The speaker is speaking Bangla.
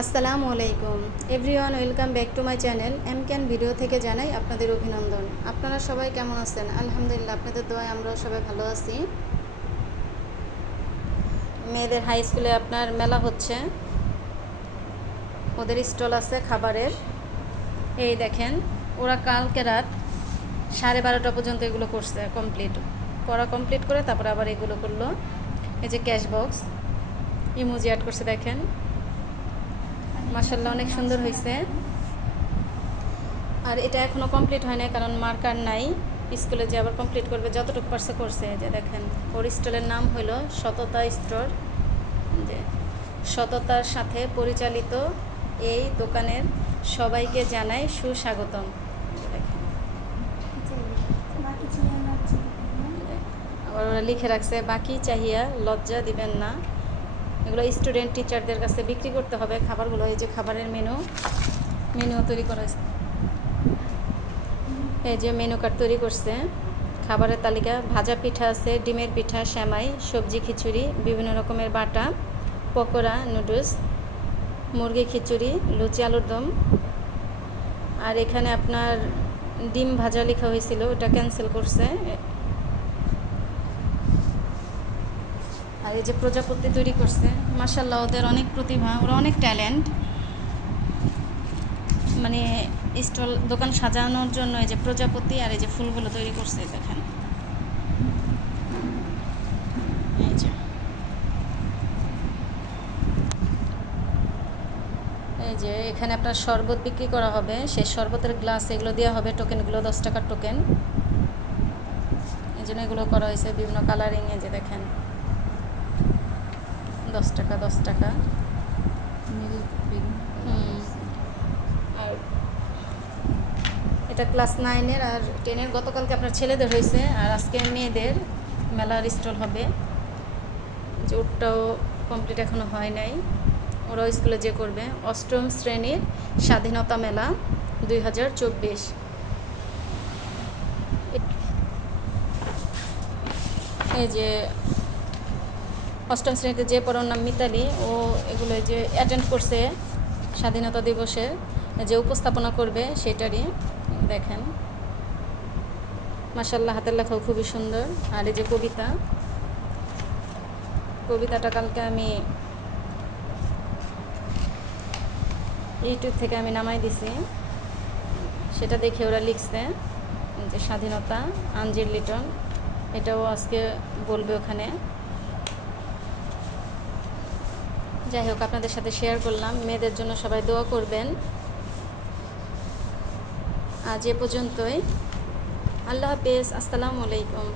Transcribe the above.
আসসালামু আলাইকুম। Everyone, welcome back to my channel M ক্যান ভিডিও থেকে জানাই আপনাদের অভিনন্দন। আপনারা সবাই কেমন আছেন? আলহামদুলিল্লাহ, আপনাদের দোয়ায় আমরাও সবাই ভালো আছি। মেয়েদের হাই স্কুলে আপনার মেলা হচ্ছে। ওদের স্টল আছে খাবারের। এই দেখেন, ওরা কালকে রাত সাড়ে বারোটা পর্যন্ত এগুলো করছে কমপ্লিট করা কমপ্লিট করে তারপরে আবার এগুলো করল। এই যে ক্যাশ বক্স ইমোজি অ্যাড করছে, দেখেন। মাসাল্লাহ অনেক সুন্দর হয়েছে আর এটা এখনও কমপ্লিট হয় না কারণ মার্কার নাই। স্কুলে যে আবার কমপ্লিট করবে, যতটুকু পারছে করছে যে দেখেন, ওর স্টলের নাম হলো সততা স্টোর যে সততার সাথে পরিচালিত এই দোকানের সবাইকে জানাই সুস্বাগতম। আবার ওরা লিখে রাখছে, বাকি চাহিয়া লজ্জা দিবেন না। এগুলো স্টুডেন্ট টিচারদের কাছে বিক্রি করতে হবে। খাবারগুলো, এই যে খাবারের মেনু মেনু তৈরি করা হয়েছে। এই যে মেনু কার্ড তৈরি করছে। খাবারের তালিকা, ভাজা পিঠা আছে, ডিমের পিঠা শ্যামাই সবজি, খিচুড়ি, বিভিন্ন রকমের বাটা, পকোড়া, নুডলস, মুরগি খিচুড়ি, লুচি, আলুর দম। আর এখানে আপনার ডিম ভাজা লেখা হয়েছিল, ওটা ক্যান্সেল করছে। আর এই যে প্রজাপতি তৈরি করছে মাসাল্লাহ ওদের অনেক প্রতিভা, ওরা অনেক ট্যালেন্ট। মানে স্টল, দোকান সাজানোর জন্য এই যে প্রজাপতি আর এই যে ফুলগুলো তৈরি করছে, দেখেন। এই যে। এই যে এখানে আপনার শরবত বিক্রি করা হবে, সেই শরবতের গ্লাস এগুলো দেওয়া হবে টোকেনগুলো দশ টাকার টোকেন এই জন্য এগুলো করা হয়েছে বিভিন্ন কালারিংয়ে যে দেখেন। দশ টাকা দশ টাকা। আর এটা ক্লাস নাইনের আর টেনের। গতকালকে আপনার ছেলেদের হয়েছে আর আজকে মেয়েদের মেলার স্টল হবে। যে ওটাও কমপ্লিট এখনও হয় নাই। ওরাও স্কুলে যে করবে। অষ্টম শ্রেণির স্বাধীনতা মেলা দুই হাজার চব্বিশ। এই যে অষ্টম শ্রেণীতে যে পড়ার নাম মিতালি, ও এগুলো যে অ্যাটেন্ড করছে স্বাধীনতা দিবসের যে উপস্থাপনা করবে সেটারই দেখেন। মাসাল্লাহ হাতের লেখাও খুবই সুন্দর। আর এই যে কবিতা, কবিতাটা কালকে আমি ইউটিউব থেকে আমি নামাই দিছি। সেটা দেখে ওরা লিখছে, যে স্বাধীনতা, আঞ্জির লিটন, এটাও আজকে বলবে ওখানে। যাই হোক, আপনাদের সাথে শেয়ার করলাম। মেয়েদের জন্য সবাই দোয়া করবেন। আজ এ পর্যন্তই। আল্লাহ হাফেজ, আসসালামু আলাইকুম।